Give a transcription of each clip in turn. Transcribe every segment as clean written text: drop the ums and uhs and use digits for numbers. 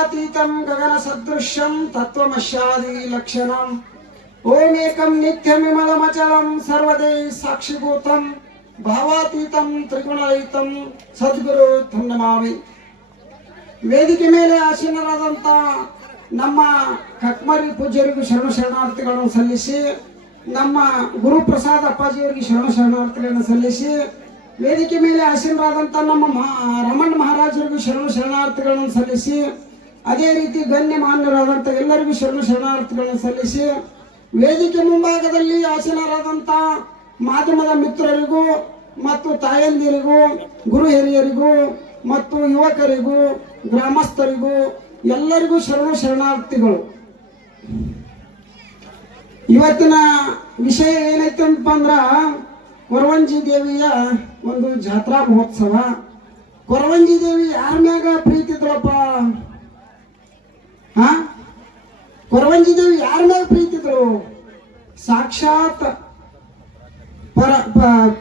ವಿಶ್ವಾತೀತಂ ಗಗನ ಸದೃಶ್ಯಂ ತತ್ವಮಸ್ಯಾದಿ ಲಕ್ಷಣಂ ಓಮೇಕಂ ನಿತ್ಯಮಿಮಲಮಚಲಂ ಸರ್ವದೇ ಸಾಕ್ಷಿಭೂತಂ ಭಾವಾತೀತಂ ತ್ರಿಗುಣರಹಿತಂ ಸದ್ಗುರು ತಂ ನಮಾಮಿ. ವೇದಿಕೆ ಮೇಲೆ ಆಸೀನರಾದಂಥ ನಮ್ಮ ಕಕ್ಮರಿ ಪೂಜ್ಯರಿಗೂ ಶರಣಾರ್ಥಿಗಳನ್ನು ಸಲ್ಲಿಸಿ, ನಮ್ಮ ಗುರುಪ್ರಸಾದ್ ಅಪ್ಪಾಜಿಯವರಿಗೆ ಶರಣಾರ್ಥಿಗಳನ್ನು ಸಲ್ಲಿಸಿ, ವೇದಿಕೆ ಮೇಲೆ ಆಸೀನರಾದಂಥ ನಮ್ಮ ರಮಣ ಮಹಾರಾಜರಿಗೂ ಶರಣಾರ್ಥಿಗಳನ್ನು ಸಲ್ಲಿಸಿ, ಅದೇ ರೀತಿ ಗಣ್ಯ ಮಾನ್ಯರಾದಂಥ ಎಲ್ಲರಿಗೂ ಶರಣಾರ್ಥಿಗಳನ್ನು ಸಲ್ಲಿಸಿ, ವೇದಿಕೆ ಮುಂಭಾಗದಲ್ಲಿ ಆಸೀನರಾದಂಥ ಮಾಧ್ಯಮದ ಮಿತ್ರರಿಗೂ ಮತ್ತು ತಾಯಂದಿರಿಗೂ ಗುರು ಹಿರಿಯರಿಗೂ ಮತ್ತು ಯುವಕರಿಗೂ ಗ್ರಾಮಸ್ಥರಿಗೂ ಎಲ್ಲರಿಗೂ ಶರಣಾರ್ಥಿಗಳು. ಇವತ್ತಿನ ವಿಷಯ ಏನೈತೆ ಅಂತಂದ್ರ ಕೊರವಂಜಿ ದೇವಿಯ ಒಂದು ಜಾತ್ರಾ ಮಹೋತ್ಸವ. ಕೊರವಂಜಿ ದೇವಿ ಯಾರ ಮ್ಯಾಗ ಪ್ರೀತಿ ಇದ್ರಪ್ಪ? ಕೊರವಂಜಿ ದೇವಿ ಯಾರ ಮ್ಯಾಗ ಪ್ರೀತಿ ಇದ್ರು? ಸಾಕ್ಷಾತ್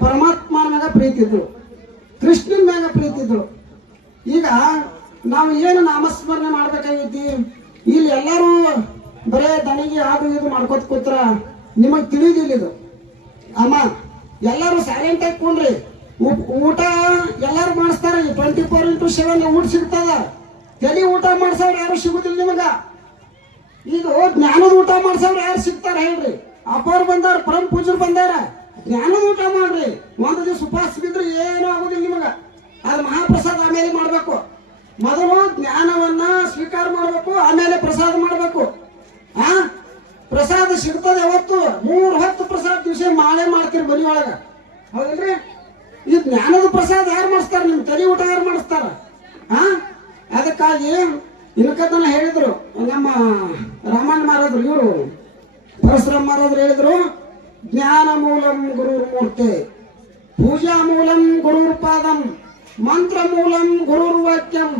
ಪರಮಾತ್ಮನ ಮ್ಯಾಗ ಪ್ರೀತಿ ಇದ್ರು, ಕೃಷ್ಣನ ಮ್ಯಾಗ ಪ್ರೀತಿ ಇದ್ರು. ಈಗ ನಾವು ಏನು ನಾಮಸ್ಮರಣೆ ಮಾಡ್ಬೇಕಾಗೈತಿ? ಇಲ್ಲಿ ಎಲ್ಲರೂ ಬರೇ ದಣಿಗೆ ಅದು ಇದು ಮಾಡ್ಕೋತ ಕೂತ್ರ ನಿಮಗೆ ತಿಳಿದಿಲ್ಲ ಇದು. ಅಮ್ಮ ಎಲ್ಲರೂ ಸೈಲೆಂಟ್ ಆಗಿ ಕೊಂಡ್ರಿ. ಊಟ ಎಲ್ಲರೂ ಮಾಡಿಸ್ತಾರೆ, 24x7 ಊಟ ಸಿಗ್ತದ. ತಲೆ ಊಟ ಮಾಡ್ಸವ್ರು ಯಾರು ಸಿಗುದಿಲ್ಲ ನಿಮಗ. ಇದು ಜ್ಞಾನದ ಊಟ ಮಾಡ್ಸವ್ರು ಯಾರು ಸಿಗ್ತಾರ ಹೇಳ್ರಿ? ಅಪ್ಪವ್ರು ಬಂದಾರ, ಪರಮ ಪೂಜರು ಬಂದಾರ. ಜ್ಞಾನದ ಊಟ ಮಾಡ್ರಿ. ಒಂದು ದಿವಸ ಉಪವಾಸ ಬಿದ್ರೆ ಏನೂ ಆಗುದಿಲ್ಲ ನಿಮಗ. ಅದು ಮಹಾಪ್ರಸಾದ ಆಮೇಲೆ ಮಾಡ್ಬೇಕು. ಮೊದಲು ಜ್ಞಾನವನ್ನ ಸ್ವೀಕಾರ ಮಾಡಬೇಕು, ಆಮೇಲೆ ಪ್ರಸಾದ ಮಾಡಬೇಕು. ಪ್ರಸಾದ ಸಿಗ್ತದೆ ಯಾವತ್ತು? 3 ಹೊತ್ತು ಪ್ರಸಾದ ದಿವಸ ಮಾಳೆ ಮಾಡ್ತೀರಿ ಮನಿ ಒಳಗ, ಹೌದಿಲ್ರಿ? ಈ ಜ್ಞಾನದ ಪ್ರಸಾದ ಯಾರು ಮಾಡಿಸ್ತಾರ? ನಿಮ್ ತಲೆ ಊಟ ಯಾರು ಮಾಡಿಸ್ತಾರ? ಅದಕ್ಕಾಗಿ ಇನ್ಕತನ ಹೇಳಿದ್ರು ನಮ್ಮ ರಾಮಣ್ಣ ಮಾರಾದ್ರು, ಇವರು ಪರಶುರಾಮ ಮಾರಾದ್ರು ಹೇಳಿದ್ರು, ಜ್ಞಾನ ಮೂಲಂ ಗುರುರ್ ಮೂರ್ತೆ, ಪೂಜಾ ಮೂಲಂ ಗುರುರ್ ಪಾದಂ, ಮಂತ್ರ ಮೂಲಂ ಗುರುರ್ ವಾಕ್ಯಂ,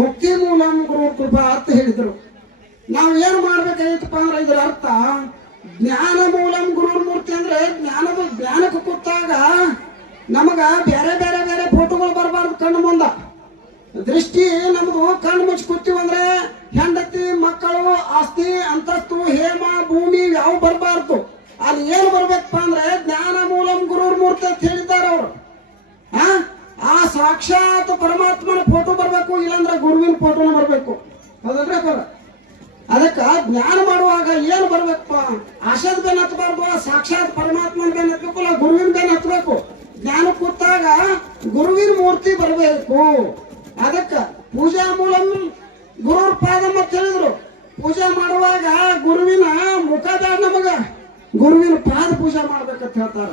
ಮುಕ್ತಿ ಮೂಲಂ ಗುರುರ್ ಕೃಪಾ ಅಂತ ಹೇಳಿದ್ರು. ನಾವು ಏನು ಮಾಡ್ಬೇಕಾಗಿತ್ತಪ್ಪ ಅಂದ್ರೆ ಇದ್ರ ಅರ್ಥ ಜ್ಞಾನ ಮೂಲಂ ಗುರುರ್ ಮೂರ್ತಿ ಅಂದ್ರೆ ಜ್ಞಾನಕ್ಕೆ ಕೂತಾಗ ನಮಗ ಬೇರೆ ಬೇರೆ ಬೇರೆ ಫೋಟೋಗಳು ಬರಬಾರ್ದು ಕಣ್ಣು ಮುಂದ. ದೃಷ್ಟಿ ನಮ್ದು ಕಣ್ಣು ಮುಚ್ಚಿ ಕೂತೀವಿ ಅಂದ್ರೆ ಹೆಂಡತಿ, ಮಕ್ಕಳು, ಆಸ್ತಿ, ಅಂತಸ್ತು, ಹೇಮ, ಭೂಮಿ ಯಾವ ಬರಬಾರ್ದು. ಅಲ್ಲಿ ಏನು ಬರ್ಬೇಕಪ್ಪ ಅಂದ್ರೆ ಜ್ಞಾನ ಮೂಲಂ ಗುರುರ್ ಮೂರ್ತಿ ಅಂತ ಹೇಳಿದ್ದಾರೆ ಅವರು. ಆ ಸಾಕ್ಷಾತ್ ಪರಮಾತ್ಮನ ಫೋಟೋ ಬರ್ಬೇಕು, ಇಲ್ಲಾಂದ್ರೆ ಗುರುವಿನ ಫೋಟೋನ ಬರ್ಬೇಕು, ಹೌದಲ್ರಿ ಅಪ್ಪ? ಅದಕ್ಕ ಜ್ಞಾನ ಮಾಡುವಾಗ ಏನು ಬರ್ಬೇಕಪ್ಪ? ಆಶಾದ ಬೆನ್ ಹತ್ತಬಾರ್ದು, ಸಾಕ್ಷಾತ್ ಪರಮಾತ್ಮನ ಬೆನ್ ಹತ್ಬೇಕು, ಇಲ್ಲ ಗುರುವಿನ ಬೆನ್ ಹತ್ಬೇಕು. ಜ್ಞಾನ ಕೂತಾಗ ಗುರುವಿನ ಮೂರ್ತಿ ಬರಬೇಕು. ಅದಕ್ಕ ಪೂಜಾ ಮೂಲಂ ಗುರುರ್ ಪಾದ ಅಂತ ಹೇಳಿದ್ರು. ಪೂಜೆ ಮಾಡುವಾಗ ಗುರುವಿನ ಮುಖ ಬೇಡ ನಮಗ, ಗುರುವಿನ ಪಾದ ಪೂಜೆ ಮಾಡ್ಬೇಕಂತ ಹೇಳ್ತಾರ.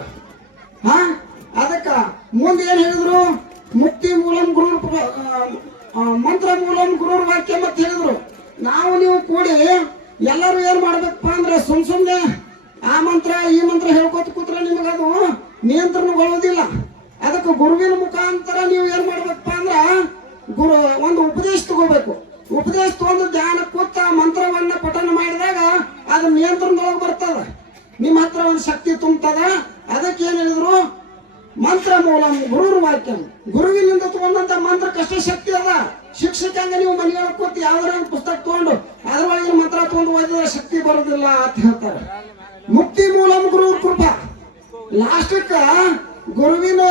ಅದಕ್ಕ ಮುಂದೆ ಏನ್ ಹೇಳಿದ್ರು? ಮುಕ್ತಿ ಮೂಲಂ ಗುರು, ಮಂತ್ರ ಮೂಲಂ ಗುರುರ್ ವಾಕ್ಯ ಅಂತ ಹೇಳಿದ್ರು. ನಾವು ನೀವು ಕೂಡಿ ಎಲ್ಲರೂ ಏನ್ ಮಾಡ್ಬೇಕಪ್ಪ ಅಂದ್ರೆ ಸುಮ್ನೆ ಆ ಮಂತ್ರ ಈ ಮಂತ್ರ ಹೇಳ್ಕೊತ ಕೂತ್ರೆ ನಿಮಗದು ನಿಯಂತ್ರಣಗೊಳ್ಳುವುದಿಲ್ಲ. ಅದಕ್ಕೆ ಗುರುವಿನ ಮುಖಾಂತರ ನೀವು ಏನ್ ಮಾಡ್ಬೇಕಪ್ಪ ಅಂದ್ರ ಒಂದು ಉಪದೇಶ ತಗೋಬೇಕು. ಉಪದೇಶ ತಗೊಂಡು ಧ್ಯಾನ ಕೂತ ಮಂತ್ರವನ್ನ ಪಠನ ಮಾಡಿದಾಗ ಅದು ನಿಯಂತ್ರಣದೊಳಗೆ ಬರ್ತದ, ನಿಮ್ಮ ಹತ್ರ ಒಂದು ಶಕ್ತಿ ತುಂಬತದ. ಅದಕ್ಕೆ ಏನ್ ಹೇಳಿದ್ರು? ಮಂತ್ರ ಮೂಲಂ ಗುರುರ್ ವಾಕ್ಯಂ, ಗುರುವಿನಿಂದ ತಗೊಂಡಂತ ಮಂತ್ರಕ್ಕಷ್ಟೇ ಶಕ್ತಿ ಅದ. ಶಿಕ್ಷಕಂಗ ನೀವು ಮನೆಯೊಳಗೆ ಕೂತು ಯಾವ್ದಾರ ಒಂದು ಪುಸ್ತಕ ತಗೊಂಡು ಅದ್ರೊಳಗಿನ ಮಂತ್ರ ತಗೊಂಡು ಓದಿದ್ರೆ ಶಕ್ತಿ ಬರೋದಿಲ್ಲ ಅಂತ ಹೇಳ್ತಾರೆ. ಮುಕ್ತಿ ಮೂಲಂ ಗುರುರ್ ಕೃಪಾ, ಲಾಸ್ಟಕ್ಕ ಗುರುವಿನ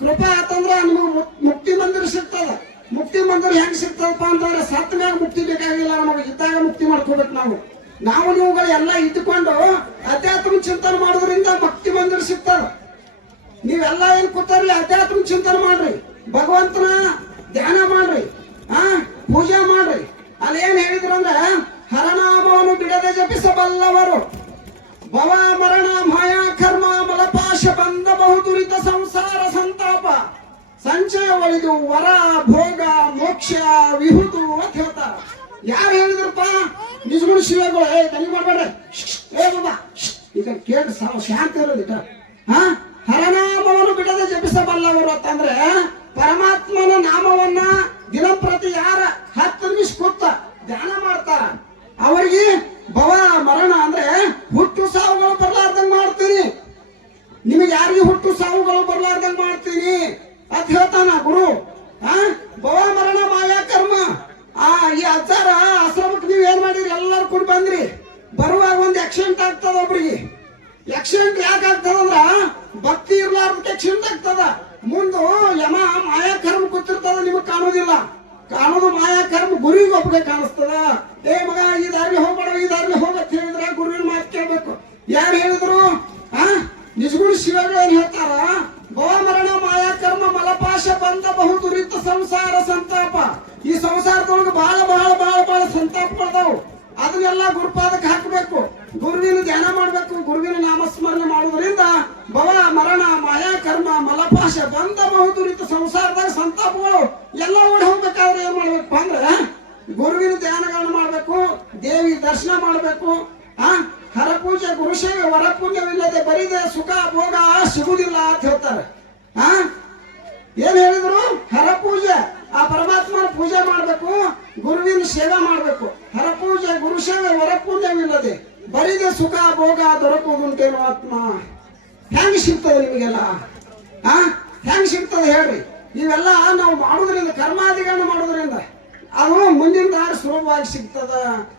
ಕೃಪಾ ಆತಂದ್ರ ನಿಮಗೆ ಮುಕ್ತಿ ಮಂದಿರ ಸಿಗ್ತದ. ಮುಕ್ತಿ ಮಂದಿರ ಹೆಂಗ್ ಸಿಗ್ತದಪ್ಪ ಅಂತಂದ್ರೆ ಸತ್ತ ಮ್ಯಾಗ ಮುಕ್ತಿ ಬೇಕಾಗಿಲ್ಲ, ನಮಗೆ ಇದ್ದಾಗ ಮುಕ್ತಿ ಮಾಡ್ಕೋಬೇಕು. ನಾವು ನೀವುಗಳು ಎಲ್ಲ ಇದ್ದುಕೊಂಡು ಅಧ್ಯಾತ್ಮ ಚಿಂತನೆ ಮಾಡೋದ್ರಿಂದ ಮುಕ್ತಿ ಮಂದಿರ ಸಿಗ್ತದ. ನೀವೆಲ್ಲ ಏನ್ ಕೂತಾರ್ಲಿ ಅಧ್ಯಾತ್ಮ ಚಿಂತನೆ ಮಾಡ್ರಿ, ಭಗವಂತನ ಧ್ಯಾನ ಮಾಡ್ರಿ, ಪೂಜೆ ಮಾಡ್ರಿ. ಅಲ್ಲಿ ಏನ್ ಹೇಳಿದ್ರು ಅಂದ್ರೆ ಹರನಾಮವನ್ನು ಬಿಡದೆ ಜಪಿಸಬಲ್ಲವರು ಭವ ಮರಣ ಮಾಯಾ ಕರ್ಮ ಮಲಪಾಶ ಬಂದ ಬಹುದುರಿತ ಸಂಸಾರ ಸಂತಾಪ ಸಂಚಯ ಒಳಿದು ವರ ಭೋಗ ಮೋಕ್ಷ ವಿಹುದು ಅಂತ ಹೇಳ್ತಾರ. ಯಾರು ಹೇಳಿದ್ರಪ್ಪ? ನಿಜಗುಣ ಶಿವಗಳು. ತನಿ ಮಾಡ್ಬೇಡ್ರಿ, ಬಾಬಾ ಈಗ ಕೇಳಿ ಶಾಂತಿ ಇರೋದಿಟ. ಹರನಾಮವನ್ನು ಬಿಡದೆ ಜಪಿಸಬಲ್ಲವರು ಅಂತಂದ್ರೆ ಪರಮಾತ್ಮನ ನಾಮವನ್ನ ದಿನಂಪ್ರತಿ ಯಾರ 10 ನಿಮಿಷ ಕೂತ ಧ್ಯಾನ ಮಾಡ್ತಾರ ಅವರಿಗೆ ಭವ ಮರಣ ಅಂದ್ರೆ ಹುಟ್ಟು ಸಾವುಗಳು ಬರ್ಲಾರ್ದಂಗ್ ಮಾಡ್ತೀನಿ. ನಿಮಗೆ ಯಾರಿಗೆ ಹುಟ್ಟು ಸಾವುಗಳು ಬರ್ಲಾರ್ದಂಗ್ ಮಾಡ್ತೀನಿ ಅಂತ ಹೇಳ್ತಾನ ಗುರು. ಭವ ಮರಣ ಮಾಯಾ ಕರ್ಮ ಈ ಅಜ್ಜಾರ ಆಶ್ರಮಕ್ಕೆ ನೀವು ಏನ್ ಮಾಡಿರಿ? ಎಲ್ಲರೂ ಕೂಡ ಬಂದ್ರಿ. ಬರುವಾಗ ಒಂದು ಆಕ್ಸಿಡೆಂಟ್ ಆಗ್ತದ ಒಬ್ರಿಗೆ. ಆಕ್ಸಿಡೆಂಟ್ ಯಾಕೆ ಆಗ್ತದಂದ್ರ ಭಕ್ತಿ ಇರ್ಲಾರ್ದಕ್ಕೆ ಆಕ್ಸಿಡೆಂಟ್ ಆಗ್ತದ. ಮುಂದು ಯಮ ಮಾಯಾ ಕರ್ಮ ಕೂತಿರ್ತದ, ನಿಮಗ್ ಕಾಣೋದಿಲ್ಲ. ಕಾಣೋದು ಮಾಯಾ ಕರ್ಮ ಗುರುವಿಗೆ ಒಬ್ಬಗೆ ಕಾಣಿಸ್ತದ. ಏ ಮಗ, ಈ ದಾರಿ ಹೋಗ್ಬೇಡ, ಈ ದಾರಿ ಹೋಗತ್ ಹೇಳಿದ್ರ ಗುರುವಿನ ಮಾತು ಕೇಳ್ಬೇಕು. ಯಾರು ಹೇಳಿದ್ರು? ನಿಜಗುಣ ಶಿವಗಳು ಏನ್ ಹೇಳ್ತಾರ? ಭವ ಮರಣ ಮಾಯಾ ಕರ್ಮ ಮಲಪಾಶ ಬಂದ ಬಹು ದುರಿತ ಸಂಸಾರ ಸಂತಾಪ. ಈ ಸಂಸಾರದೊಳಗೆ ಬಹಳ ಬಹಳ ಬಹಳ ಬಹಳ ಸಂತಾಪಗಳದಾವು. ಅದನ್ನೆಲ್ಲ ಗುರುಪಾದಕ್ಕೆ ಹಾಕಬೇಕು. ಗುರುವಿನ ಧ್ಯಾನ ಮಾಡ್ಬೇಕು. ಗುರುವಿನ ನಾಮಸ್ಮರಣೆ ಮಾಡುವುದರಿಂದ ಭವ ಮರಣ ಮಾಯಾ ಕರ್ಮ ಮಲಪಾಶ ಬಂದ ಬಹು ದುರಿತ ಸಂಸಾರದಾಗ ಸಂತಾಪಗಳು ಎಲ್ಲ ಓಡಿ ಹೋಗ್ಬೇಕಾದ್ರೆ ಏನ್ ಮಾಡ್ಬೇಕು ಅಂದ್ರೆ ಗುರುವಿನ ಧ್ಯಾನಗಳನ್ನು ಮಾಡ್ಬೇಕು. ದೇವಿ ದರ್ಶನ ಮಾಡ್ಬೇಕು. ಹರಪೂಜೆ ಗುರುಸೇವೆ ವರಪುಣ್ಯವಿಲ್ಲದೆ ಬರಿದೆ ಸುಖ ಭೋಗ ಸಿಗುವುದಿಲ್ಲ ಅಂತ ಹೇಳ್ತಾರೆ. ಏನ್ ಹೇಳಿದ್ರು? ಹರಪೂಜೆ, ಆ ಪರಮಾತ್ಮನ ಪೂಜೆ ಮಾಡ್ಬೇಕು, ಗುರುವಿನ ಸೇವೆ ಮಾಡ್ಬೇಕು. ಹರಪೂಜೆ ಗುರುಸೇವೆ ವರಪುಣ್ಯವಿಲ್ಲದೆ ಬರಿದೆ ಸುಖ ಭೋಗ ದೊರಕುವುದುಂಟೇನು ಆತ್ಮ. ಹೆಂಗ್ ಸಿಗ್ತದೆ ನಿಮಗೆಲ್ಲ? ಹೆಂಗ್ ಸಿಗ್ತದೆ ಹೇಳ್ರಿ? ಇವೆಲ್ಲ ನಾವು ಮಾಡುವುದರಿಂದ, ಕರ್ಮಾದಿಗಳನ್ನ ಮಾಡುವುದರಿಂದ ಅದು ಮುಂದಿನ ದಾರಿ ಸುಲಭವಾಗಿ ಸಿಗ್ತದ.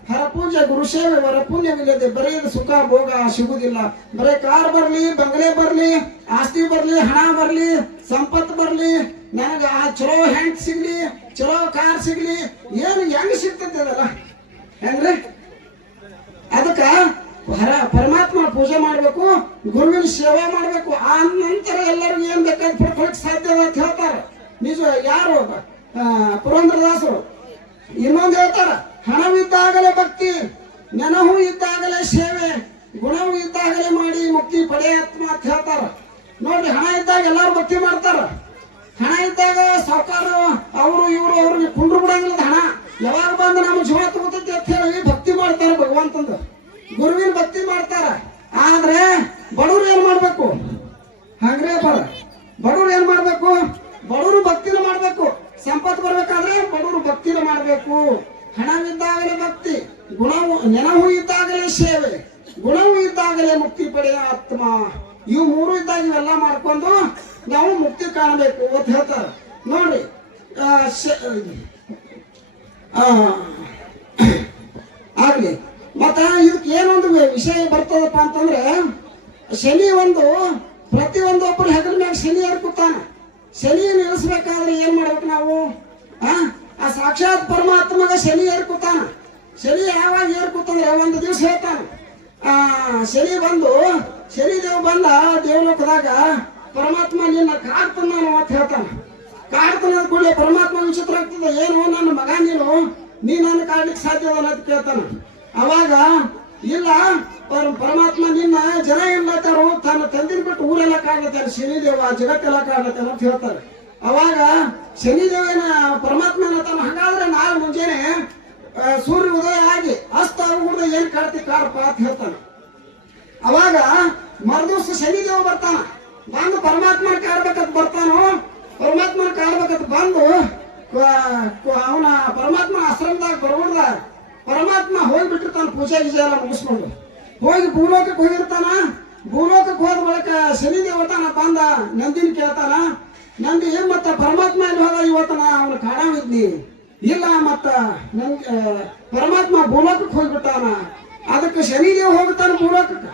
ಹರಪೂಜೆ ಗುರುಸೇವೆ ವರಪುಣ್ಯವಿಲ್ಲದೆ ಬರೆಯದ ಸುಖ ಭೋಗ ಸಿಗುವುದಿಲ್ಲ. ಬರೀ ಕಾರ್ ಬರ್ಲಿ, ಬಂಗಲೆ ಬರ್ಲಿ, ಆಸ್ತಿ ಬರ್ಲಿ, ಹಣ ಬರ್ಲಿ, ಸಂಪತ್ತು ಬರ್ಲಿ, ನನಗ ಚಲೋ ಹೆಂಡ್ ಸಿಗ್ಲಿ, ಚಲೋ ಕಾರ್ ಸಿಗ್ಲಿ, ಏನು ಹೆಂಗ್ ಸಿಗ್ತದೆ ಅದಲ್ಲ? ಹೆಂಗ್ರಿ? ಅದಕ್ಕ ಪರಮಾತ್ಮನ ಪೂಜೆ ಮಾಡ್ಬೇಕು, ಗುರುವಿನ ಸೇವೆ ಮಾಡ್ಬೇಕು. ಆ ನಂತರ ಎಲ್ಲರಿಗೂ ಏನ್ ಬೇಕಾದ್ ಪಡ್ಕೊಳಕ್ ಸಾಧ್ಯ ಅಂತ ಹೇಳ್ತಾರ. ನಿಜ. ಯಾರು? ಪುರಂದರದಾಸರು ಇನ್ನೊಂದು ಹೇಳ್ತಾರ, ಹಣವಿದ್ದಾಗಲೇ ಭಕ್ತಿ, ನೆನಹು ಇದ್ದಾಗಲೇ ಸೇವೆ, ಗುಣವು ಇದ್ದಾಗಲೇ ಮಾಡಿ ಮುಕ್ತಿ ಪಡೆಯಾತ್ಮ ಅಂತ ಹೇಳ್ತಾರ. ನೋಡ್ರಿ, ಹಣ ಇದ್ದಾಗ ಎಲ್ಲಾರು ಭಕ್ತಿ ಮಾಡ್ತಾರ. ಹಣ ಇದ್ದಾಗ ಸಾವುಕಾರ ಅವರು ಇವರು ಅವ್ರಿಗೆ ಕುಂಡ್ರು ಬಿಡಂಗಿಲ್ಲ. ಹಣ ಯಾವಾಗ ಬಂದು ನಮ್ಮ ಜೀವ ತಗೋತೈತಿ ಅಂತ ಹೇಳಿ ಭಕ್ತಿ ಮಾಡ್ತಾರ ಭಗವಂತಂದು, ಗುರುವಿನ ಭಕ್ತಿ ಮಾಡ್ತಾರ. ಆದ್ರೆ ಬಡವ್ರು ಏನ್ ಮಾಡ್ಬೇಕು? ಹಂಗ್ರೇ ಬಡವ್ರು ಏನ್ ಮಾಡ್ಬೇಕು? ಬಡವರು ಭಕ್ತಿನ ಮಾಡ್ಬೇಕು. ಸಂಪತ್ತು ಬರ್ಬೇಕಾದ್ರೆ ಬಡವರು ಭಕ್ತಿನ ಮಾಡ್ಬೇಕು. ಹಣವಿದ್ದಾಗಲೇ ಭಕ್ತಿ, ಗುಣವು ನೆನಹು ಇದ್ದಾಗಲೇ ಸೇವೆ, ಗುಣವು ಇದ್ದಾಗಲೇ ಮುಕ್ತಿ ಪಡೆಯ ಆತ್ಮ. ಇವು ಮೂರು ಇದ್ದಾಗ ಇವೆಲ್ಲ ಮಾಡ್ಕೊಂಡು ನಾವು ಮುಕ್ತಿ ಕಾಣಬೇಕು ಅಂತ ಹೇಳ್ತಾರೆ. ನೋಡ್ರಿ, ಆಗ್ಲಿ. ಮತ್ತ ಇದಕ್ಕೆ ಏನೊಂದು ವಿಷಯ ಬರ್ತದಪ್ಪ ಅಂತಂದ್ರೆ, ಶನಿ ಪ್ರತಿಯೊಂದು ಒಬ್ಬರು ಹೆಗಲ ಮ್ಯಾಗ ಶನಿ ಏರ್ಕುತ್ತಾನ. ಶನಿಯನ್ನು ಇಳಿಸ್ಬೇಕಾದ್ರೆ ಏನ್ ಮಾಡ್ಬೇಕು ನಾವು? ಆ ಸಾಕ್ಷಾತ್ ಪರಮಾತ್ಮಗ ಶನಿ ಏರ್ಕುತ್ತಾನ. ಶನಿ ಯಾವಾಗ ಏರ್ಕುತ್ತಂದ್ರೆ ಒಂದು ದಿವಸ ಹೇಳ್ತಾನ, ಶನಿದೇವ್ ಬಂದ ದೇವಲೋಕದಾಗ ಪರಮಾತ್ಮ ನಿನ್ನ ಕಾಡ್ತಾನ ಅಂತ ಹೇಳ್ತಾನ. ಕಾಡ್ತಾನ ಕೂಡಲೇ ಪರಮಾತ್ಮ ವಿಚಿತ್ರ ಆಗ್ತದೆ. ಏನು ನನ್ನ ಮಗ ನೀ ನನ್ನ ಕಾಡ್ಲಿಕ್ಕೆ ಸಾಧ್ಯ ಅಂತ ಕೇಳ್ತಾನ. ಅವಾಗ ಇಲ್ಲ, ಪರಮಾತ್ಮ ನಿನ್ನ ಜನ ಇಲ್ಲತ್ತಾರು, ತನ್ನ ತಂದಿನ ಬಿಟ್ಟು ಊರೆಲ್ಲ ಕಾಡ್ಲತ್ತಾನೆ, ಶನಿದೇವ ಜಗತ್ತೆಲ್ಲ ಕಾಡ್ಲತ್ತಾನ ಅಂತ ಹೇಳ್ತಾರೆ. ಅವಾಗ ಶನಿದೇವನ ಪರಮಾತ್ಮನ ತಾನು ಹಾಗಾದ್ರೆ ನಾಳೆ ಮುಂಜಾನೆ ಸೂರ್ಯ ಉದಯ ಆಗಿ ಅಸ್ತ ಆಗುದ ಏನ್ ಕಾಡ್ರಪ್ಪ ಅಂತ ಹೇಳ್ತಾನೆ. ಅವಾಗ ಮರುದಿವ್ಸ ಶನಿದೇವ ಬರ್ತಾನ. ಬಂದು ಪರಮಾತ್ಮನ ಕಾಡ್ಬೇಕಂತ ಬರ್ತಾನೋ, ಪರಮಾತ್ಮನ ಕಾಡ್ಬೇಕಂತ ಬಂದು ಅವನ ಪರಮಾತ್ಮ ಆಶ್ರಮದಾಗ ಬರ್ಬಿಡ್ದ. ಪರಮಾತ್ಮ ಹೋಗ್ಬಿಟ್ಟಿರ್ತಾನ, ಪೂಜೆ ಗೀಜೆ ಎಲ್ಲ ಮುಗಿಸ್ಕೊಂಡು ಹೋಗಿ ಭೂಲೋಕಕ್ಕೆ ಹೋಗಿರ್ತಾನ. ಭೂಲೋಕಕ್ಕೆ ಹೋದ ಬಳಿಕ ಶನಿದೇವತಾನ ಬಂದ ನಂದಿನ ಕೇಳ್ತಾನ. ನಂದಿ ಮತ್ತ ಪರಮಾತ್ಮ ಎಲ್ಲಿ ಹೋದ ಇವತ್ತ ಅವನ ಕಾಡಾವಿದ್ನಿ ಇಲ್ಲ, ಮತ್ತ ನನ್ಗೆ ಪರಮಾತ್ಮ ಭೂಲೋಕಕ್ಕೆ ಹೋಗ್ಬಿಟ್ಟಾನ. ಅದಕ್ಕೆ ಶನಿದೇವ ಹೋಗ್ತಾನ ಭೂಲೋಕಕ್ಕೆ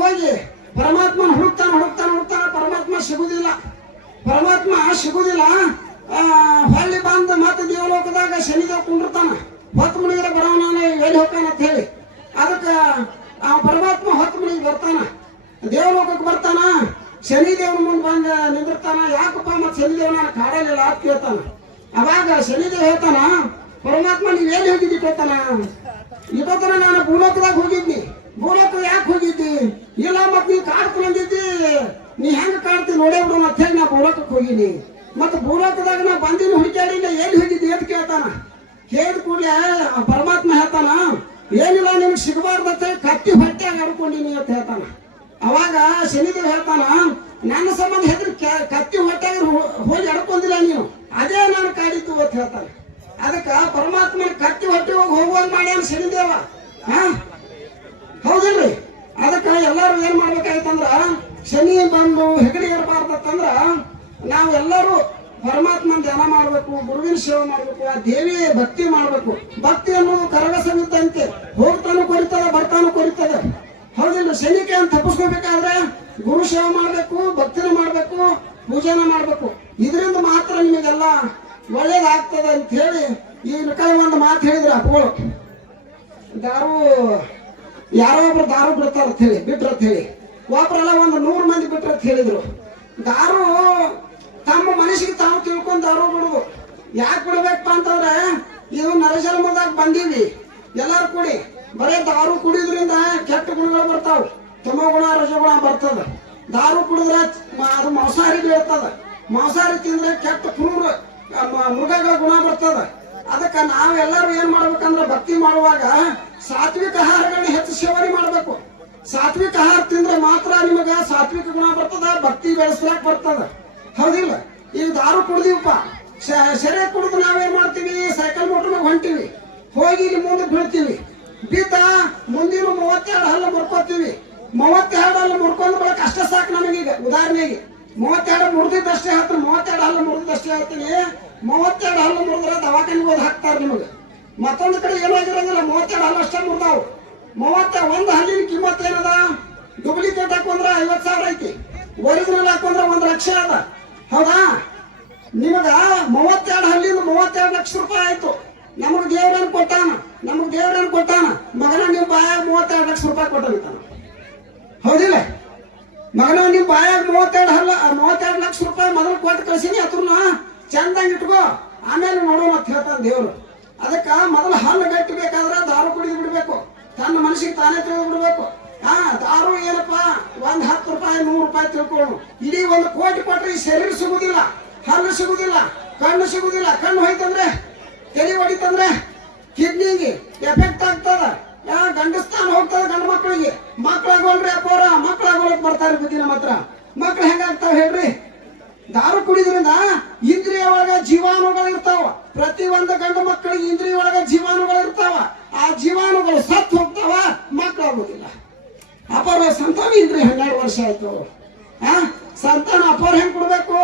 ಹೋಗಿ ಪರಮಾತ್ಮನ ಹುಡುಕ್ತಾನ. ಪರಮಾತ್ಮ ಸಿಗುದಿಲ್ಲ. ಹೊಳ್ಳಿ ಬಂದ ಮತ್ತೆ ದೇವಲೋಕದಾಗ ಶನಿದೇವ ಕುಂಡಿರ್ತಾನ. ಹೊತ್ತು ಮನೆಗೆ ಬರೋಣ ಎಲ್ಲಿ ಹೋಗ್ತಾನ ಅಂತ ಹೇಳಿ. ಅದಕ್ಕೆ ಆ ಪರಮಾತ್ಮ ಹೊತ್ತು ಮನೆಗೆ ಬರ್ತಾನ, ದೇವಲೋಕಕ್ಕೆ ಬರ್ತಾನ. ಶನಿದೇವನ ಮುಂದೆ ಬಂದ ನಿಂದಿರ್ತಾನ. ಯಾಕಪ್ಪ ಮತ್ತೆ ಶನಿದೇವ ನಾನು ಕಾಡಲಿಲ್ಲ ಅಂತ ಕೇಳ್ತಾನ. ಅವಾಗ ಶನಿದೇವ ಹೇಳ್ತಾನ, ಪರಮಾತ್ಮ ನೀವ್ ಎಲ್ಲಿ ಹೋಗಿದ್ದಿ ಕೇಳ್ತಾನ. ಇವತ್ತನ ನಾನು ಭೂಲೋಕದಾಗ ಹೋಗಿದ್ನಿ. ಭೂಲೋಕ ಯಾಕೆ ಹೋಗಿದ್ದಿ? ಇಲ್ಲ ಮತ್ ನೀ ಕಾಡ್ಕೊಂಡಿದ್ದಿ, ನೀ ಹೆಂಗ ಕಾಡ್ತಿ ನೋಡೇ ಬಿಡೋಣ ಅಂತ ಹೇಳಿ ನಾ ಭೂಲೋಕಕ್ಕೆ ಹೋಗಿನಿ. ಮತ್ತ ಭೂಲೋಕದಾಗ ನಾ ಬಂದಿನ ಹುಡುಕಾಡಿಲ್ಲ, ಎಲ್ಲಿ ಹೋಗಿದ್ದಿ ಅಂತ ಕೇಳ್ತಾನ. ಕೇಳಿದ ಕೂಡಲೇ ಪರಮಾತ್ಮ ಹೇಳ್ತಾನ, ಏನಿಲ್ಲ ನಿಮ್ಗೆ ಸಿಗಬಾರ್ದಂತ ಕತ್ತಿ ಹೊಟ್ಟೆಯಾಗ ಆಡ್ಕೊಂಡಿನಿ ಅಂತ ಹೇಳ್ತಾನ. ಅವಾಗ ಶನಿದೇವ್ ಹೇಳ್ತಾನ, ನನ್ನ ಸಂಬಂಧ ಹೆದ್ರ ಕತ್ತಿ ಹೊಟ್ಟೆಯಾಗ ಹೋಗಿ ಆಡ್ಕೊಂಡಿಲ್ಲ ನೀನು, ಅದೇ ನಾನು ಕಾಡಿದ್ದು ಅಂತ ಹೇಳ್ತಾನೆ. ಅದಕ್ಕ ಪರಮಾತ್ಮನ ಕತ್ತಿ ಹೊಟ್ಟೆ ಹೋಗುವಂಗ ಮಾಡ್ಯಾನ ಶನಿದೇವ. ಹೌದಿಲ್ರಿ? ಅದಕ್ಕ ಎಲ್ಲಾರು ಏನ್ ಮಾಡ್ಬೇಕಾಯ್ತಂದ್ರ, ಶನಿ ಬಂದು ಹೆಗಡಿ ಇರಬಾರ್ದಂದ್ರ ನಾವೆಲ್ಲರೂ ಪರಮಾತ್ಮನ ಧ್ಯಾನ ಮಾಡಬೇಕು, ಗುರುವಿನ ಸೇವೆ ಮಾಡಬೇಕು, ಆ ದೇವಿ ಭಕ್ತಿ ಮಾಡಬೇಕು. ಭಕ್ತಿ ಅನ್ನೋದು ಕರಗಸವಿದ್ದಂತೆ ಹೋಗ್ತಾನು ಕೊರಿತದ, ಬರ್ತಾನು ಕೊರಿತದ. ಹೌದಿಲ್ಲ? ಶನಿಕೆಯನ್ನು ತಪ್ಪಿಸ್ಕೋಬೇಕಾದ್ರೆ ಗುರು ಸೇವೆ ಮಾಡಬೇಕು, ಭಕ್ತಿನ ಮಾಡಬೇಕು, ಪೂಜೆನ ಮಾಡಬೇಕು. ಇದರಿಂದ ಮಾತ್ರ ನಿಮಗೆಲ್ಲ ಒಳ್ಳೇದಾಗ್ತದೆ ಅಂತ ಹೇಳಿ ಈ ಕೈ ಒಂದು ಮಾತು ಹೇಳಿದ್ರು ಅಪ್ಪಗಳು. ದಾರು ಯಾರೋ ಒಬ್ರು ದಾರು ಬಿಡ್ತಾರ ಅಂತ ಹೇಳಿ ಬಿಟ್ರಂತ ಹೇಳಿ, ಒಬ್ರೆಲ್ಲ ಒಂದು 100 ಮಂದಿ ಬಿಟ್ರಂತ ಹೇಳಿದ್ರು. ದಾರು ತಮ್ಮ ಮನಸ್ಸಿಗೆ ತಾವು ತಿಳ್ಕೊಂಡು ದಾರು ಬಿಡುದು. ಯಾಕೆ ಬಿಡ್ಬೇಕಪ್ಪ ಅಂತಂದ್ರೆ ಇದು ನರಜನ್ಮದಾಗ ಬಂದೀವಿ ಎಲ್ಲಾರು ಕೂಡಿ. ಬರೇ ದಾರು ಕುಡಿಯೋದ್ರಿಂದ ಕೆಟ್ಟ ಗುಣಗಳು ಬರ್ತಾವ, ತಮೋ ಗುಣ ರಜಗುಣ ಬರ್ತದ. ದಾರು ಕುಡಿದ್ರೆ ಅದು ಮಾಂಸಾಹಾರಿ ಬೀಳ್ತದ, ಮಾಂಸಾಹಾರಿ ತಿಂದ್ರೆ ಕೆಟ್ಟ ಕ್ರೂರ ಮೃಗಗಳ ಗುಣ ಬರ್ತದ. ಅದಕ್ಕೆ ನಾವೆಲ್ಲರೂ ಏನ್ ಮಾಡ್ಬೇಕಂದ್ರೆ ಭಕ್ತಿ ಮಾಡುವಾಗ ಸಾತ್ವಿಕ ಆಹಾರಗಳನ್ನ ಹೆಚ್ಚು ಸೇವನೆ ಮಾಡ್ಬೇಕು. ಸಾತ್ವಿಕ ಆಹಾರ ತಿಂದ್ರೆ ಮಾತ್ರ ನಿಮಗ ಸಾತ್ವಿಕ ಗುಣ ಬರ್ತದ, ಭಕ್ತಿ ಬೆಳೆಸ್ಲಾಕ್ ಬರ್ತದ. ಹೌದಿಲ್ಲ? ಈಗ ದಾರು ಕುಡ್ದೀವಪ್ಪ, ಸೆರೆ ಕುಡಿದು ನಾವೇನ್ ಮಾಡ್ತೀವಿ, ಸೈಕಲ್ ಮೋಟರ್ ಹೊಂಟಿವಿ, ಹೋಗಿ ಇಲ್ಲಿ ಮುಂದೆ ಬೀಳ್ತೀವಿ. ಬಿದ್ದ ಮುಂದಿನ 32 ಹಲ್ಲು ಮುರ್ಕೋತೀವಿ. 32 ಹಲ್ಲು ಮುರ್ಕೊಂಡ್ ಬರಕ್ ಅಷ್ಟೇ ಸಾಕು ನಮಗೀಗ. ಉದಾಹರಣೆಗೆ 32 ಮುರಿದಿದ್ದಷ್ಟೇ ಹೇಳ್ತೀನಿ, 32 ಹಲ್ಲು ಮುರಿದಷ್ಟೇ ಹೇಳ್ತೀನಿ. 32 ಹಲ್ಲು ಮುರಿದ್ರೆ ದವಾಖಾನಿಗೆ ಹೋದ್ ಹಾಕ್ತಾರ ನಿಮಗೆ. ಮತ್ತೊಂದು ಕಡೆ ಏನಾಗಿರಂಗಿಲ್ಲ, 32 ಹಲ್ಲು ಅಷ್ಟೇ ಮುರಿದಾವ್. 31 ಹಲ್ಲಿನ ಕಿಮ್ಮತ್ ಏನದ? ಡೂಪ್ಲಿಕೇಟ್ ಹಾಕೊಂಡ್ರೆ 50,000 ಐತಿ, ಒರಿಜಿನಲ್ ಹಾಕೊಂಡ್ರೆ 1 ಲಕ್ಷ ಅದ. ಹೌದಾ? ನಿಮಗ 32 ಹಲ್ಲಿಂದ 32 ಲಕ್ಷ ರೂಪಾಯಿ ಆಯ್ತು. ನಮಗ್ ದೇವ್ರನ್ ಕೊಟ್ಟಾನ, ಮಗನ ನಿಮ್ ಬಾಯಾಗ 32 ಲಕ್ಷ ರೂಪಾಯಿ ಕೊಟ್ಟಾನ. ಹೌದಿಲ್ಲ? ಮಗನ ನಿಮ್ ಬಾಯಾಗ 32 ಲಕ್ಷ ರೂಪಾಯಿ ಮೊದಲು ಕೊಟ್ಟು ಕಳ್ಸಿನಿ, ಅದ್ರನ್ನ ಚಂದಂಗ್ ಇಟ್ಕೋ, ಆಮೇಲೆ ನೋಡೋಣ ಅಂತ ಹೇಳ್ತಾನ ದೇವ್ರು. ಅದಕ್ಕ ಮೊದಲು ಹಲ್ಲು ಗಟ್ಟಿಬೇಕಾದ್ರೆ ದಾರು ಕುಡಿದು ಬಿಡ್ಬೇಕು, ತನ್ನ ಮನಸ್ಸಿಗೆ ತಾನೇ ತಿಳಿದು ಬಿಡ್ಬೇಕು. ದಾರು ಏನಪ್ಪಾ, 10 ರೂಪಾಯಿ 100 ರೂಪಾಯಿ ತಿಳ್ಕೊಳ್ಳೋಣ. ಇಡೀ 1 ಕೋಟಿ ಕೊಟ್ರೆ ಈ ಶರೀರ ಸಿಗುದಿಲ್ಲ, ಹಲ್ಲು ಸಿಗುದಿಲ್ಲ, ಕಣ್ಣು ಸಿಗುದಿಲ್ಲ. ಕಣ್ಣು ಹೋಯ್ತಂದ್ರೆ, ತಲೆ ಹೊಡಿತಂದ್ರೆ ಕಿಡ್ನಿಗೆ ಎಫೆಕ್ಟ್ ಆಗ್ತದ. ಗಂಡಸ್ತಾನ ಹೋಗ್ತದ ಗಂಡು ಮಕ್ಕಳಿಗೆ. ಮಕ್ಕಳಾಗೋಲ್ರಿ ಅಪ್ಪವ್ರ, ಮಕ್ಕಳಾಗೋಳಕ್ ಬರ್ತಾರೆ ಬುದ್ಧಿ ನಮ್ಮ ಹತ್ರ. ಮಕ್ಳು ಹೆಂಗಾಗ್ತಾವ ಹೇಳ್ರಿ? ದಾರು ಕುಡಿದ್ರಿಂದ ಇಂದ್ರಿಯ ಒಳಗ ಜೀವಾಣುಗಳು ಇರ್ತಾವ. ಪ್ರತಿ ಒಂದು ಗಂಡು ಮಕ್ಕಳಿಗೆ ಇಂದ್ರಿಯ ಒಳಗ ಜೀವಾಣುಗಳು ಇರ್ತಾವ. ಆ ಜೀವಾಣುಗಳು ಸತ್ ಹೋಗ್ತಾವ, ಮಕ್ಕಳಾಗೋದಿಲ್ಲ. ಅಪ್ಪವ್ರ ಸಂತಾನ ಇಲ್ರಿ, 12 ವರ್ಷ ಆಯ್ತು. ಸಂತಾನ ಅಪ್ಪವ್ರ ಹೆಂಗ್ ಕೊಡ್ಬೇಕು?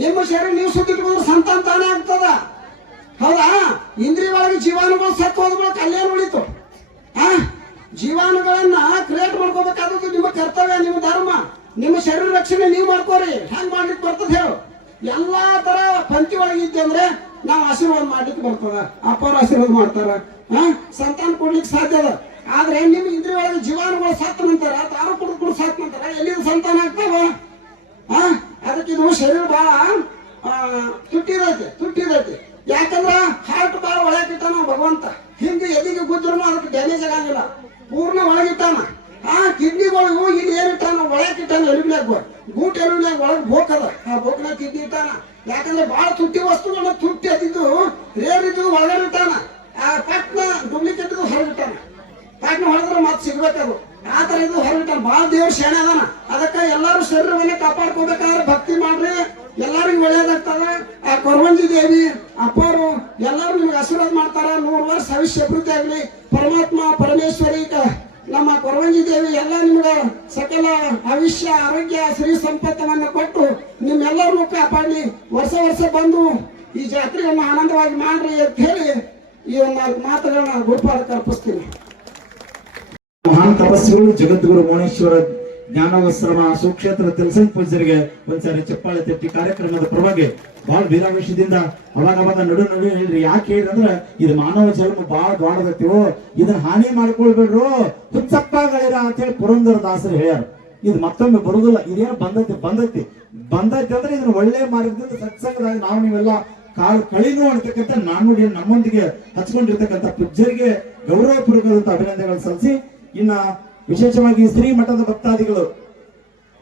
ನಿಮ್ಮ ಶರೀರ ನೀವು ಸುತ್ತಿಟ್ಕೊಂಡ್ರೆ ಸಂತಾನ ತಾನೇ ಆಗ್ತದ. ಹೌದಾ? ಇಂದ್ರಿಯ ಒಳಗೆ ಜೀವಾಣುಗಳು ಸತ್ ಹೋದ್ಮೇಲೆ ಕಲ್ಯಾಣ ಉಳಿತು. ಜೀವಾಣುಗಳನ್ನ ಕ್ರಿಯೇಟ್ ಮಾಡ್ಕೋಬೇಕಾದದ್ದು ನಿಮ್ಮ ಕರ್ತವ್ಯ, ನಿಮ್ಮ ಧರ್ಮ. ನಿಮ್ಮ ಶರೀರ ರಕ್ಷಣೆ ನೀವು ಮಾಡ್ಕೋರಿ. ಹೆಂಗ್ ಮಾಡ್ಲಿಕ್ಕೆ ಬರ್ತದ ಹೇಳು? ಎಲ್ಲಾ ತರ ಪಂಕ್ತಿ ಒಳಗೆ ಇದ್ದಂದ್ರೆ ನಾವು ಆಶೀರ್ವಾದ ಮಾಡ್ಲಿಕ್ಕೆ ಬರ್ತದ. ಅಪ್ಪವ್ರ ಆಶೀರ್ವಾದ ಮಾಡ್ತಾರ, ಸಂತಾನ ಕೊಡ್ಲಿಕ್ಕೆ ಸಾಧ್ಯ ಅದ. ಆದ್ರೆ ನಿಮ್ ಇಂದ್ರಿಯ ಒಳಗೆ ಜೀವಾಣುಗಳು ಸತ್ ನಂತರ, ದಾರು ಕುಡಿದು ಸತ್ ನಂತರ ಎಲ್ಲಿಂದ ಸಂತಾನ ಆಗ್ತಾವ? ಅದಕ್ಕೆ ಇದು ಶರೀರ ಬಹಳ ತುಟ್ಟಿದೈತಿ. ಯಾಕಂದ್ರ ಹಾರ್ಟ್ ಬಹಳ ಒಳಗಿಟ್ಟಾನ ಭಗವಂತ. ಹಿಂದೆ ಎದಿಗೆ ಗುದ್ರೂ ಅದಕ್ಕೆ ಡ್ಯಾಮೇಜ್ ಆಗಂಗಿಲ್ಲ, ಪೂರ್ಣ ಒಳಗಿಟ್ಟಾನ. ಕಿಡ್ನಿಗಳು ಇಲ್ಲಿ ಏನಿಟ್ಟಾನ, ಒಳಗಿಟ್ಟಾನ. ಎಲುಬಿನಾಗ ಗೂಟ್ ಎಲುಬಿನಾಗ ಒಳಗೆ ಬೋಕದ, ಆ ಬೋಕನಾಗ ಕಿಡ್ನಿ ಇಟ್ಟಾನ. ಯಾಕಂದ್ರೆ ಬಹಳ ತುಟ್ಟಿ ವಸ್ತುಗಳನ್ನ ತುಟ್ಟಿ ಅದಿದ್ದು ರೇರ್ ಇದ್ದು ಒಳಗಡೆ ಇಟ್ಟಾನ. ಆ ಪಟ್ನ ಡೂಪ್ಲಿಕೇಟ್ ಹೊರಗಿಟ್ಟಾನ. ಪಟ್ನ ಹೊಡೆದ್ರೆ ಮತ್ತೆ ಸಿಗ್ಬೇಕದು. ಆ ತರ ಇದು ಹೊರಗಿಟ್ಟಾನ. ಬಹಳ ದೇವ್ರ ಶೇಣೆ ಅದಾನ. ಅದಕ್ಕೆ ಎಲ್ಲಾರು ಶರೀರವನ್ನೇ ಕಾಪಾಡ್ಕೋಬೇಕಾದ್ರೆ ಭಕ್ತಿ ಮಾಡ್ರಿ, ಎಲ್ಲರಿಗೂ ಒಳ್ಳೇದಾಗ್ತದ. ಆ ಕೊರವಂಜಿ ದೇವಿ ಅಪ್ಪರು ಎಲ್ಲರೂ ನಿಮ್ಗೆ ಆಶೀರ್ವಾದ ಮಾಡ್ತಾರ. 100 ವರ್ಷ ಭವಿಷ್ಯ ಅಭಿವೃದ್ಧಿ ಆಗ್ಲಿ. ಪರಮಾತ್ಮ ಪರಮೇಶ್ವರಿ ನಮ್ಮ ಕೊರವಂಜಿ ದೇವಿ ಎಲ್ಲ ನಿಮ್ಗೆ ಸಕಲ ಆಯುಷ್ಯ ಆರೋಗ್ಯ ಶ್ರೀ ಸಂಪತ್ತವನ್ನು ಕೊಟ್ಟು ನಿಮ್ಮೆಲ್ಲರನ್ನೂ ಕಾಪಾಡಲಿ. ವರ್ಷ ಬಂದು ಈ ಜಾತ್ರೆಯನ್ನು ಆನಂದವಾಗಿ ಮಾಡ್ರಿ ಅಂತ ಹೇಳಿ ಈ ಒಂದು ಮಾತುಗಳನ್ನ ಗುರುಪಾದಕ್ಕೆ ಅರ್ಪಿಸ್ತೀನಿ. ಮಹಾನ್ ತಪಸ್ವಿಗಳು ಜಗದ್ಗುರು ಮೌನೇಶ್ವರ ಜ್ಞಾನವಸ್ತ್ರಮ ಸುಕ್ಷೇತ್ರ ತಿಲಸಂಗ ಪೂಜ್ಯರಿಗೆ ಒಂದ್ಸಾರಿ ಚಪ್ಪಾಳೆ ತಟ್ಟಿ ಕಾರ್ಯಕ್ರಮದ ಪರವಾಗಿ ಬಹಳ ವೀರಾವೇಶದಿಂದ ಅವಾಗ ನಡು ಹೇಳ್ರಿ. ಯಾಕೆ ಹೇಳ್ರಿ ಅಂದ್ರೆ ಇದು ಮಾನವ ಜನ್ಮ ಬಹಳ ದೊಡ್ಡದತ್ತೀವೋ, ಇದನ್ನ ಹಾನಿ ಮಾಡ್ಕೊಳ್ಬೇಡ್ರು, ಹುಚ್ಚಪ್ಪಗಳಿರ ಅಂತ ಹೇಳಿ ಪುರಂದರ ದಾಸರು ಹೇಳ್ಯಾರ. ಇದು ಮತ್ತೊಮ್ಮೆ ಬರುದಿಲ್ಲ. ಇದೇನು ಬಂದೈತಿ ಅಂದ್ರೆ ಇದನ್ನ ಒಳ್ಳೆ ಮಾರ್ಗದಿಂದ ಸತ್ಸಂಗದಾಗ ನಾವು ನೀವೆಲ್ಲ ಕಳಿನು ಅಂತಕ್ಕಂಥ ನಾನುಡಿ ನಮ್ಮೊಂದಿಗೆ ಹಚ್ಕೊಂಡಿರ್ತಕ್ಕಂಥ ಪೂಜ್ಯರಿಗೆ ಗೌರವಪೂರ್ವಕವಾದಂತ ಅಭಿನಂದನೆಗಳು ಸಲ್ಲಿಸಿ, ಇನ್ನ ವಿಶೇಷವಾಗಿ ಶ್ರೀ ಮಠದ ಭಕ್ತಾದಿಗಳು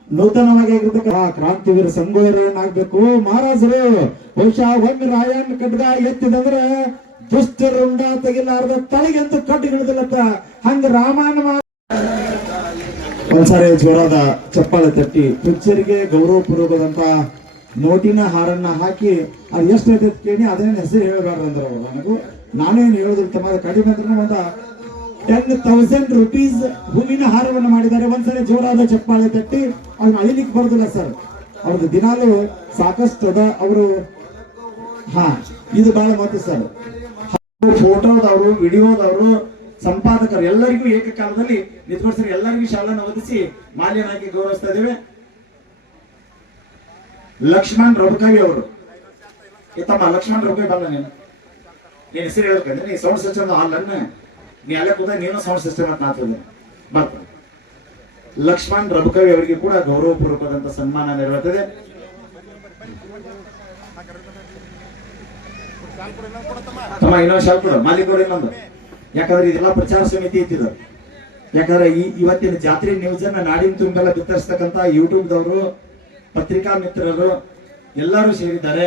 ನೂತನವಾಗಿ ಆಗಿರ್ತಕ್ಕಂಥ ಕ್ರಾಂತಿವೀರ ಸಂಗೋಯರನ್ನಾಗಬೇಕು ಮಹಾರಾಜರು. ಬಹುಶಃ ಒಮ್ಮೆ ರಾಯಣ್ಣ ಖಡ್ಗ ಎತ್ತಿದಂದ್ರೆ ದುಷ್ಟರುಂಡ ತೆಗಿಲಾರ್ದ ತಲೆಗೆಂತೂ ಕಟ್ಟಿಗಿಳಿದಿಲ್ಲತ್ತ. ಹಂಗ ರಾಮಾಯಣ ಒಂದ್ಸಾರಿ ಜೋರಾದ ಚಪ್ಪಾಳೆ ತಟ್ಟಿ ಪೂಜ್ಯರಿಗೆ ಗೌರವಪೂರ್ವಕದಂತ ನೋಟಿನ ಹಾರನ್ನ ಹಾಕಿ ಅದು ಎಷ್ಟೈತೆ ಕೇಳಿ ಅದೇನು ಹೆಸರು ಹೇಳಬಾರ್ದಂದ್ರ ನನಗೂ ನಾನೇನು ಹೇಳೋದಿಲ್ಲ ತಮ್ಮ ಕಡಿಮೆ ಅಂದ್ರೆ ಒಂದು 10,000 ರೂಪೀಸ್ ಹೂವಿನ ಹಾರವನ್ನು ಮಾಡಿದ್ದಾರೆ. ಒಂದ್ಸರಿ ಜೋರಾದ ಚಪ್ಪಾಳೆ ತಟ್ಟಿ ಅದನ್ನ ಅಳಿಲಿಕ್ಕೆ ಬರೋದಿಲ್ಲ ಸರ್. ಅವ್ರದ್ದು ದಿನಾಲು ಸಾಕಷ್ಟು ಅದ ಅವರು. ಹಾ, ಇದು ಬಹಳ ಮಹತ್ವ ಸರ್. ಫೋಟೋದವರು, ವಿಡಿಯೋದವರು, ಸಂಪಾದಕರು ಎಲ್ಲರಿಗೂ ಏಕಕಾಲದಲ್ಲಿ ನಿಂತ್ಕೊಡ್ತಾರೆ. ಎಲ್ಲರಿಗೂ ಶಾಲನ್ನು ಒದಿಸಿ ಮಾಲ್ಯನ ಹಾಕಿ ಗೌರವಿಸ್ತಾ ಇದ್ದೇವೆ. ಲಕ್ಷ್ಮಣ್ ರಬಕವಿ ಅವರು. ತಮ್ಮ ಲಕ್ಷ್ಮಣ್ ರಬಕವಿ ಬಲ್ಲ, ನೀನು ಹೆಸರು ಹೇಳ್ಬೇಕಂದ್ರೆ ನೀ ಸೌಂಡ್ ಸಿಸ್ಟಮ್ ಅಲ್ಲನ್ನ ನೀ ಅಲ್ಲೇ ಕೂತ ನೀನು ಸೌಂಡ್ ಸಿಸ್ಟಮ್ ಅಂತ ಮಾತಾಡ್ತೀನಿ. ಬರ್ತಾರೆ ಲಕ್ಷ್ಮಣ್ ರಬಕವಿ ಅವರಿಗೆ ಕೂಡ ಗೌರವಪೂರ್ವಕವಾದಂತ ಸನ್ಮಾನ ನೆರವೇರ್ತದೆ. ತಮ್ಮ ಇನ್ನೊಂದು ಶಾಲ್ ಕೊಡು, ಮಾಲೀಕರು ಇನ್ನೊಂದು. ಯಾಕಂದ್ರೆ ಇದೆಲ್ಲ ಪ್ರಚಾರ ಸಮಿತಿ ಇತ್ತಿದ. ಯಾಕಂದ್ರೆ ಇವತ್ತಿನ ಜಾತ್ರೆ ನ್ಯೂಸ್ ಅನ್ನ ನಾಡಿನ ತುಂಬೆಲ್ಲ ಬಿತ್ತರಿಸ್ತಕ್ಕಂತ ಯೂಟ್ಯೂಬ್ ದವರು, ಪತ್ರಿಕಾ ಮಿತ್ರರು ಎಲ್ಲರೂ ಸೇರಿದ್ದಾರೆ.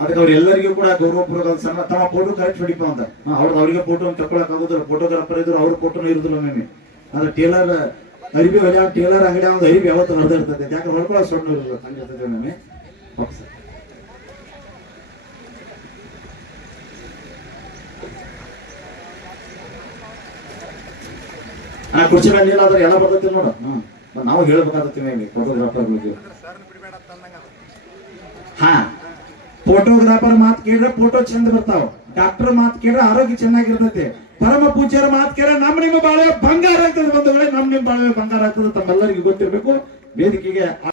ಅದಕ್ಕೆ ಅವ್ರೆಲ್ಲರಿಗೂ ಕೂಡ ಗೌರವಪೂರ್ವಕ ಸನ್ಮಾನ. ತಮ್ಮ ಫೋಟೋ ಕರೆಕ್ಟ್ ಹೊಡಿಪ ಅಂತ ಅವ್ರಿಗೆ ಫೋಟೋ ತಗೊಳಕ್ ಆಗುದಿಲ್ಲ. ಫೋಟೋಗ್ರಾಫರ್ ಇದ್ರು, ಅವ್ರ ಫೋಟೋನು ಇರುದಿಲ್ಲ ಒಮ್ಮೆ. ಆದ್ರೆ ಟೇಲರ್ ಅರಿಬಿ ಹೊಲಿಯ ಟೇಲರ್ ಅಂಗಡಿ ಒಂದು ಅರಿಬಿ ಯಾವತ್ತು ಹೊಡೆದಿರ್ತದೆ. ಯಾಕಂದ್ರೆ ಹೊಡ್ಕೊಳ್ಳೋ ಸೊಣ್ಣು ಇರಲ್ಲ, ಹಂಗಿರ್ತದೆ ಒಮ್ಮೆ. ಕುರ್ಚಿ ಮೇಲೆ ನೀಲಾದ್ರೆ ಎಲ್ಲ ಬರ್ತೈತಿ ನೋಡ. ನಾವು ಹೇಳ್ಬೇಕಾಗ್ತೀವಿ ಫೋಟೋಗ್ರಾಫರ್ ಬಗ್ಗೆ. ಹಾ, ಫೋಟೋಗ್ರಾಫರ್ ಮಾತು ಕೇಳಿದ್ರೆ ಫೋಟೋ ಚಂದ ಬರ್ತಾವ. ಡಾಕ್ಟರ್ ಮಾತು ಕೇಳಿದ್ರೆ ಆರೋಗ್ಯ ಚೆನ್ನಾಗಿರ್ತೈತಿ. ಪರಮ ಪೂಜ್ಯರ ಮಾತು ಕೇಳಿದ್ರೆ ನಮ್ಮ ನಿಮ್ಮ ಬಾಳೆ ಬಂಗಾರ ಆಗ್ತದೆ. ಬಂಧುಗಳೇ, ನಮ್ಮ ನಿಮ್ಮ ಬಾಳೆ ಬಂಗಾರ ಆಗ್ತದೆ. ತಮ್ಮೆಲ್ಲರಿಗೂ ಗೊತ್ತಿರ್ಬೇಕು. ವೇದಿಕೆಗೆ